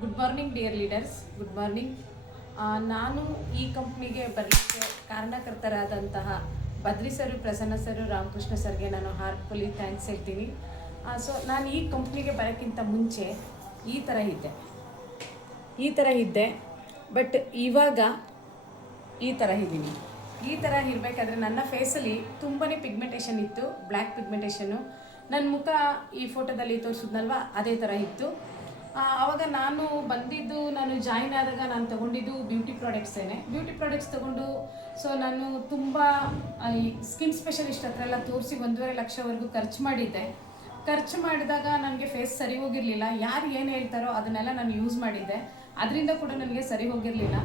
Good morning dear leaders, good morning. ನಾನು ಈ ಕಂಪ್ನಿಗೆ ಬರಲಿಕ್ಕೆ ಕಾರಣಕರ್ತರಾದಂತಹ ಬದ್ರಿ ಸರು, ಪ್ರಸನ್ನ ಸರು, ರಾಮಕೃಷ್ಣ ಸರ್ಗೆ ನಾನು ಹಾರ್ಟ್ಫುಲಿ ಥ್ಯಾಂಕ್ಸ್ ಹೇಳ್ತೀನಿ. ಸೊ ನಾನು ಈ ಕಂಪ್ನಿಗೆ ಬರೋಕ್ಕಿಂತ ಮುಂಚೆ ಈ ಥರ ಇದ್ದೆ, ಬಟ್ ಇವಾಗ ಈ ಥರ ಇದ್ದೀನಿ. ಈ ಥರ ಇರಬೇಕಾದ್ರೆ ನನ್ನ ಫೇಸಲ್ಲಿ ತುಂಬಾ ಪಿಗ್ಮೆಂಟೇಷನ್ ಇತ್ತು, ಬ್ಲ್ಯಾಕ್ ಪಿಗ್ಮೆಂಟೇಷನ್ನು. ನನ್ನ ಮುಖ ಈ ಫೋಟೋದಲ್ಲಿ ತೋರಿಸಿದ್ನಲ್ವ ಅದೇ ಥರ ಇತ್ತು. ಆವಾಗ ನಾನು ಜಾಯಿನ್ ಆದಾಗ ನಾನು ತೊಗೊಂಡಿದ್ದು ಬ್ಯೂಟಿ ಪ್ರಾಡಕ್ಟ್ಸ್ ತೊಗೊಂಡು, ಸೊ ನಾನು ತುಂಬ ಈ ಸ್ಕಿನ್ ಸ್ಪೆಷಲಿಸ್ಟ್ ಹತ್ರ ಎಲ್ಲ ತೋರಿಸಿ 1.5 ಲಕ್ಷವರೆಗೂ ಖರ್ಚು ಮಾಡಿದಾಗ ನನಗೆ ಫೇಸ್ ಸರಿ ಹೋಗಿರಲಿಲ್ಲ. ಯಾರು ಏನು ಹೇಳ್ತಾರೋ ಅದನ್ನೆಲ್ಲ ನಾನು ಯೂಸ್ ಮಾಡಿದ್ದೆ, ಅದರಿಂದ ಕೂಡ ನನಗೆ ಸರಿ ಹೋಗಿರಲಿಲ್ಲ.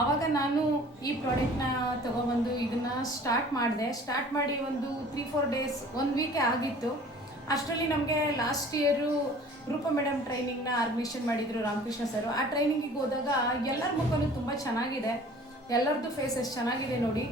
ಆವಾಗ ನಾನು ಈ ಪ್ರಾಡಕ್ಟ್ನ ತೊಗೊಬಂದು ಇದನ್ನು ಸ್ಟಾರ್ಟ್ ಮಾಡಿ ಒಂದು 3-4 ಡೇಸ್, 1 ವೀಕೆ ಆಗಿತ್ತು. ಅಷ್ಟರಲ್ಲಿ ನಮಗೆ ಲಾಸ್ಟ್ ಇಯರು ರೂಪ ಮೇಡಮ್ ಟ್ರೈನಿಂಗ್ನ ಆರ್ಗನೈಸೇಷನ್ ಮಾಡಿದರು ರಾಮಕೃಷ್ಣ ಸರ್. ಆ ಟ್ರೈನಿಂಗಿಗೆ ಹೋದಾಗ ಎಲ್ಲರ ಮುಖನೂ ತುಂಬ ಚೆನ್ನಾಗಿದೆ, ಎಲ್ಲರದ್ದು ಫೇಸಸ್ ಚೆನ್ನಾಗಿದೆ ನೋಡಿ.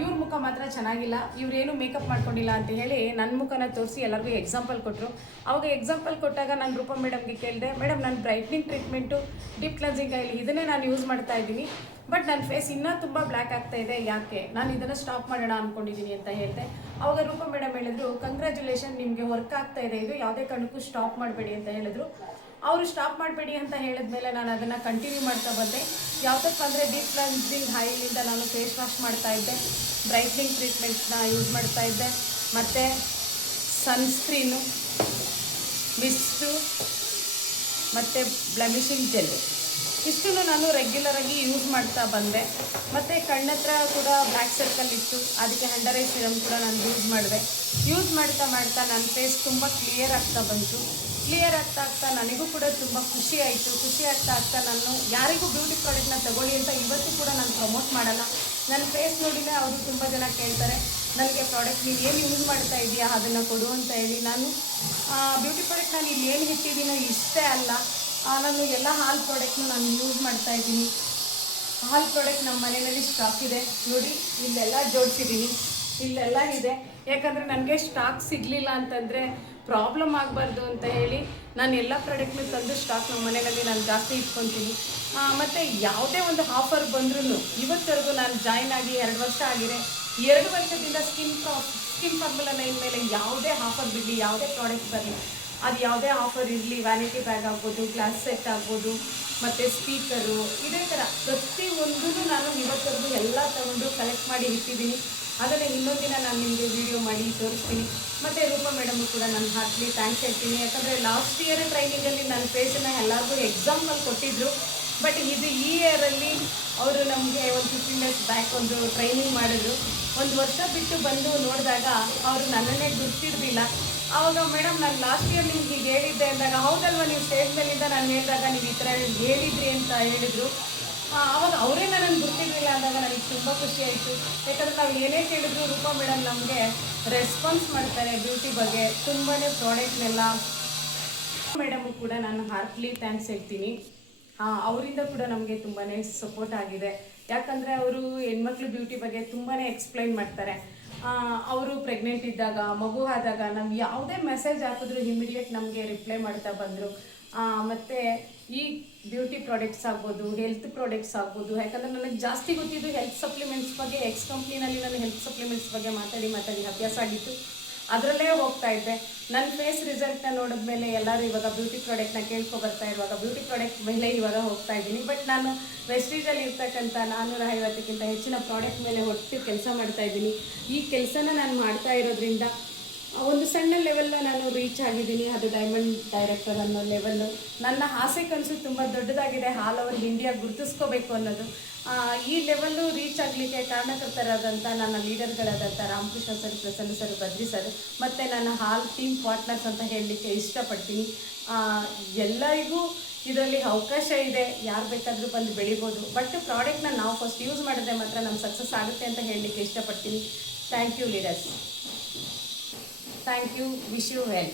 ಇವ್ರ ಮುಖ ಮಾತ್ರ ಚೆನ್ನಾಗಿಲ್ಲ, ಇವರೇನು ಮೇಕಪ್ ಮಾಡ್ಕೊಂಡಿಲ್ಲ ಅಂತ ಹೇಳಿ ನನ್ನ ಮುಖನ ತೋರಿಸಿ ಎಲ್ಲರಿಗೂ ಎಕ್ಸಾಂಪಲ್ ಕೊಟ್ಟರು. ಅವಾಗ ಎಕ್ಸಾಂಪಲ್ ಕೊಟ್ಟಾಗ ನಾನು ರೂಪ ಮೇಡಮ್ಗೆ ಕೇಳಿದೆ, ಮೇಡಮ್ ನಾನು brightening treatment, deep cleansing oil ಇದನ್ನೇ ನಾನು ಯೂಸ್ ಮಾಡ್ತಾ ಇದ್ದೀನಿ, ಬಟ್ ನನ್ನ ಫೇಸ್ ಇನ್ನೂ ತುಂಬ ಬ್ಲ್ಯಾಕ್ ಆಗ್ತಾಯಿದೆ, ಯಾಕೆ? ನಾನು ಇದನ್ನು ಸ್ಟಾಪ್ ಮಾಡೋಣ ಅಂದ್ಕೊಂಡಿದ್ದೀನಿ ಅಂತ ಹೇಳಿದೆ. ಅವಾಗ ರೂಪ ಮೇಡಮ್ ಹೇಳಿದ್ರು, ಕಂಗ್ರ್ಯಾಚುಲೇಷನ್, ನಿಮಗೆ ವರ್ಕ್ ಆಗ್ತಾ ಇದೆ, ಇದು ಯಾವುದೇ ಕಾರಣಕ್ಕೂ ಸ್ಟಾಪ್ ಮಾಡಬೇಡಿ ಅಂತ ಹೇಳಿದ್ರು. ಅವರು ಸ್ಟಾಪ್ ಮಾಡಬೇಡಿ ಅಂತ ಹೇಳಿದ್ಮೇಲೆ ನಾನು ಅದನ್ನು ಕಂಟಿನ್ಯೂ ಮಾಡ್ತಾ ಬಂದೆ. ಯಾವುದಕ್ಕೆ ಅಂದರೆ ಡೀಪ್ ಕ್ಲೆನ್ಸಿಂಗ್ ಆಯಿಲಿಂದ ನಾನು ಫೇಸ್ ವಾಶ್ ಮಾಡ್ತಾಯಿದ್ದೆ, ಬ್ರೈಟ್ನಿಂಗ್ ಟ್ರೀಟ್ಮೆಂಟ್ನ ಯೂಸ್ ಮಾಡ್ತಾಯಿದ್ದೆ, ಮತ್ತು ಸನ್ಸ್ಕ್ರೀನು, ಮಿಸ್ಟು ಮತ್ತು ಬ್ಲಮಿಷಿಂಗ್ ಜೆಲ್ ಇಷ್ಟನ್ನು ನಾನು ರೆಗ್ಯುಲರಾಗಿ ಯೂಸ್ ಮಾಡ್ತಾ ಬಂದೆ. ಮತ್ತು ಕಣ್ಣತ್ರ ಕೂಡ ಬ್ಲ್ಯಾಕ್ ಸರ್ಕಲ್ ಇತ್ತು, ಅದಕ್ಕೆ ಅಂಡರ್ ಐ ಸಿರಮ್ ಕೂಡ ನಾನು ಯೂಸ್ ಮಾಡ್ತಾ ನನ್ನ ಫೇಸ್ ತುಂಬ ಕ್ಲಿಯರ್ ಆಗ್ತಾ ಬಂತು. ಕ್ಲಿಯರ್ ಆಗ್ತಾ ನನಗೂ ಕೂಡ ತುಂಬ ಖುಷಿ ಆಗ್ತಾ ನಾನು ಯಾರಿಗೂ ಬ್ಯೂಟಿ ಪ್ರಾಡಕ್ಟ್ನ ತಗೊಳ್ಳಿ ಅಂತ ಇವತ್ತು ಕೂಡ ನಾನು ಪ್ರಮೋಟ್ ಮಾಡಲ್ಲ. ನನ್ನ ಫೇಸ್ ನೋಡಿನೇ ಅವರು ತುಂಬ ಜನ ಕೇಳ್ತಾರೆ, ನನಗೆ ಪ್ರಾಡಕ್ಟ್ ನೀವು ಏನು ಯೂಸ್ ಮಾಡ್ತಾ ಇದೆಯಾ ಅದನ್ನು ಕೊಡು ಅಂತ ಹೇಳಿ. ನಾನು ಬ್ಯೂಟಿ ಪ್ರಾಡಕ್ಟ್ ನಾನು ಇಲ್ಲಿ ಏನು ಇಟ್ಟಿದ್ದೀನೋ ಇಷ್ಟೇ ಅಲ್ಲ, ನಾನು ಎಲ್ಲ ಹಾಲ್ ಪ್ರಾಡಕ್ಟ್ನು ನಾನು ಯೂಸ್ ಮಾಡ್ತಾ ಇದ್ದೀನಿ. ಹಾಲ್ ಪ್ರಾಡಕ್ಟ್ ನಮ್ಮ ಮನೆಯಲ್ಲಿ ಸ್ಟಾಕ್ ಇದೆ ನೋಡಿ, ಇಲ್ಲೆಲ್ಲ ಜೋಡಿಸಿದ್ದೀನಿ, ಇಲ್ಲೆಲ್ಲ ಇದೆ. ಯಾಕಂದರೆ ನನಗೆ ಸ್ಟಾಕ್ ಸಿಗಲಿಲ್ಲ ಅಂತಂದರೆ ಪ್ರಾಬ್ಲಮ್ ಆಗಬಾರ್ದು ಅಂತ ಹೇಳಿ ನಾನು ಎಲ್ಲ ಪ್ರಾಡಕ್ಟ್ನು ತಂದು ಸ್ಟಾಕ್ ನಮ್ಮ ಮನೆಯಲ್ಲಿ ನಾನು ಜಾಸ್ತಿ ಇಟ್ಕೊತೀನಿ. ಮತ್ತು ಯಾವುದೇ ಒಂದು ಆಫರ್ ಬಂದ್ರೂ ಇವತ್ತರೆಗೂ ನಾನು ಜಾಯ್ನ್ ಆಗಿ 2 ವರ್ಷ ಆಗಿದೆ. 2 ವರ್ಷದಿಂದ ಸ್ಕಿನ್ ಫಾರ್ಮುಲಾ 9 ಮೇಲೆ ಯಾವುದೇ ಆಫರ್ ಬಿಡಲಿ, ಯಾವುದೇ ಪ್ರಾಡಕ್ಟ್ ಬರಲಿ, ಅದು ಯಾವುದೇ ಆಫರ್ ಇರಲಿ, ವ್ಯಾನಿಟಿ ಬ್ಯಾಗ್ ಆಗ್ಬೋದು, ಗ್ಲಾಸ್ ಸೆಟ್ ಆಗ್ಬೋದು, ಮತ್ತು ಸ್ಪೀಕರು, ಇದೇ ಥರ ಪ್ರತಿಯೊಂದೂ ನಾನು ಇವತ್ತರೆಗೂ ಎಲ್ಲ ತಗೊಂಡು ಕಲೆಕ್ಟ್ ಮಾಡಿ ಇಟ್ಟಿದ್ದೀನಿ. ಅದನ್ನು ಇನ್ನೊಂದು ದಿನ ನಾನು ನಿಮಗೆ ವಿಡಿಯೋ ಮಾಡಿ ತೋರಿಸ್ತೀನಿ. ಮತ್ತು ರೂಪ ಮೇಡಮು ಕೂಡ ನಾನು ಹಾರ್ಟ್ಲಿ ಥ್ಯಾಂಕ್ಸ್ ಹೇಳ್ತೀನಿ. ಯಾಕಂದರೆ ಲಾಸ್ಟ್ ಇಯರ್ ಟ್ರೈನಿಂಗಲ್ಲಿ ನನ್ನ ಫೇಸನ್ನು ಎಲ್ಲರಿಗೂ ಎಕ್ಸಾಂಪಲ್ ಕೊಟ್ಟಿದ್ದರು, ಬಟ್ ಇದು ಈ ಇಯರಲ್ಲಿ ಅವರು ನಮಗೆ ಒಂದು 15 ಡೇಸ್ ಬ್ಯಾಕ್ ಒಂದು ಟ್ರೈನಿಂಗ್ ಮಾಡಿದ್ರು. 1 ವರ್ಷ ಬಿಟ್ಟು ಬಂದು ನೋಡಿದಾಗ ಅವರು ನನ್ನನ್ನೇ ಗುರ್ತಿರಲಿಲ್ಲ. ಆವಾಗ ಮೇಡಮ್ ನಾನು ಲಾಸ್ಟ್ ಇಯರ್ ನಿಮ್ಗೆ ಈಗ ಹೇಳಿದ್ದೆ ಅಂದಾಗ, ಹೌದಲ್ವ ನೀವು ಸ್ಟೇಜ್ ಮೇಲಿಂದ ನಾನು ಹೇಳಿದಾಗ ನೀವು ಈ ಥರ ಹೇಳಿದ್ರಿ ಅಂತ ಹೇಳಿದರು. ಆವಾಗ ಅವರೇ ನನ್ನನ್ನು ಗುರ್ತಿರಲಿಲ್ಲ ಅಂದಾಗ ನನಗೆ ತುಂಬ ಖುಷಿ ಆಯಿತು. ಯಾಕಂದರೆ ನಾವು ಏನೇ ಕೇಳಿದ್ರು ರೂಪ ಮೇಡಮ್ ನಮಗೆ ರೆಸ್ಪಾನ್ಸ್ ಮಾಡ್ತಾರೆ ಬ್ಯೂಟಿ ಬಗ್ಗೆ, ತುಂಬಾ ಪ್ರಾಡಕ್ಟ್ನೆಲ್ಲ. ಮೇಡಮು ಕೂಡ ನಾನು ಹಾರ್ಟ್ಲಿ ಥ್ಯಾಂಕ್ಸ್ ಹೇಳ್ತೀನಿ. ಅವರಿಂದ ಕೂಡ ನಮಗೆ ತುಂಬಾ ಸಪೋರ್ಟ್ ಆಗಿದೆ. ಯಾಕಂದರೆ ಅವರು ಹೆಣ್ಮಕ್ಳು ಬ್ಯೂಟಿ ಬಗ್ಗೆ ತುಂಬಾ ಎಕ್ಸ್ಪ್ಲೈನ್ ಮಾಡ್ತಾರೆ. ಅವರು ಪ್ರೆಗ್ನೆಂಟ್ ಇದ್ದಾಗ, ಮಗು ಆದಾಗ ನಮ್ಗೆ ಯಾವುದೇ ಮೆಸೇಜ್ ಹಾಕಿದ್ರು ಇಮಿಡಿಯೇಟ್ ನಮಗೆ ರಿಪ್ಲೈ ಮಾಡ್ತಾ ಬಂದರು. ಮತ್ತು ಈ ಬ್ಯೂಟಿ ಪ್ರಾಡಕ್ಟ್ಸ್ ಆಗ್ಬೋದು, ಹೆಲ್ತ್ ಪ್ರಾಡಕ್ಟ್ಸ್ ಆಗ್ಬೋದು, ಯಾಕಂದರೆ ನನಗೆ ಜಾಸ್ತಿ ಗೊತ್ತಿದ್ದು ಹೆಲ್ತ್ ಸಪ್ಲಿಮೆಂಟ್ಸ್ ಬಗ್ಗೆ. ಎಕ್ಸ್ ಕಂಪ್ನಿನಲ್ಲಿ ನಾನು ಹೆಲ್ತ್ ಸಪ್ಲಿಮೆಂಟ್ಸ್ ಬಗ್ಗೆ ಮಾತಾಡಿ ಅಭ್ಯಾಸ ಆಗಿತ್ತು, ಅದರಲ್ಲೇ ಹೋಗ್ತಾ ಇದ್ದೆ. ನನ್ನ ಫೇಸ್ ರಿಸಲ್ಟ್ನ ನೋಡಿದ್ಮೇಲೆ ಎಲ್ಲರೂ ಇವಾಗ ಬ್ಯೂಟಿ ಪ್ರಾಡಕ್ಟ್ನ ಬರ್ತಾ ಇರುವಾಗ ಬ್ಯೂಟಿ ಪ್ರಾಡಕ್ಟ್ ಮೇಲೆ ಇವಾಗ ಹೋಗ್ತಾ ಇದ್ದೀನಿ. ಬಟ್ ನಾನು ವೆಸ್ಟೀಜಲ್ಲಿ ಇರ್ತಕ್ಕಂಥ 450ಕ್ಕಿಂತ ಹೆಚ್ಚಿನ ಪ್ರಾಡಕ್ಟ್ ಮೇಲೆ ಒಟ್ಟು ಕೆಲಸ ಮಾಡ್ತಾ ಇದ್ದೀನಿ. ಈ ಕೆಲಸನ ನಾನು ಮಾಡ್ತಾ ಇರೋದ್ರಿಂದ ಒಂದು ಸಣ್ಣ ಲೆವೆಲ್ನ ನಾನು ರೀಚ್ ಆಗಿದ್ದೀನಿ, ಅದು ಡೈಮಂಡ್ ಡೈರೆಕ್ಟರ್ ಅನ್ನೋ ಲೆವೆಲ್ಲು. ನನ್ನ ಆಸೆ ಕನಸು ತುಂಬ ದೊಡ್ಡದಾಗಿದೆ, ಆಲ್ ಓವರ್ ಇಂಡಿಯಾ ಗುರುತಿಸ್ಕೋಬೇಕು ಅನ್ನೋದು. ಈ ಲೆವೆಲ್ಲು ರೀಚ್ ಆಗಲಿಕ್ಕೆ ಕಾರಣಕರ್ತರಾದಂಥ ನನ್ನ ಲೀಡರ್ಗಳಾದಂಥ Ramakrishna sir, Prasanna sir, Badri sir, ಮತ್ತು ನನ್ನ ಹಾಲ್ ಟೀಮ್ ಪಾರ್ಟ್ನರ್ಸ್ ಅಂತ ಹೇಳಲಿಕ್ಕೆ ಇಷ್ಟಪಡ್ತೀನಿ. ಎಲ್ಲರಿಗೂ ಇದರಲ್ಲಿ ಅವಕಾಶ ಇದೆ, ಯಾರು ಬೇಕಾದರೂ ಬಂದು ಬೆಳಿಬೋದು. ಬಟ್ ಪ್ರಾಡಕ್ಟ್ನ ನಾವು ಫಸ್ಟ್ ಯೂಸ್ ಮಾಡಿದ್ರೆ ಮಾತ್ರ ನಮ್ಮ ಸಕ್ಸಸ್ ಆಗುತ್ತೆ ಅಂತ ಹೇಳಲಿಕ್ಕೆ ಇಷ್ಟಪಡ್ತೀನಿ. Thank you leaders, thank you, wish you well.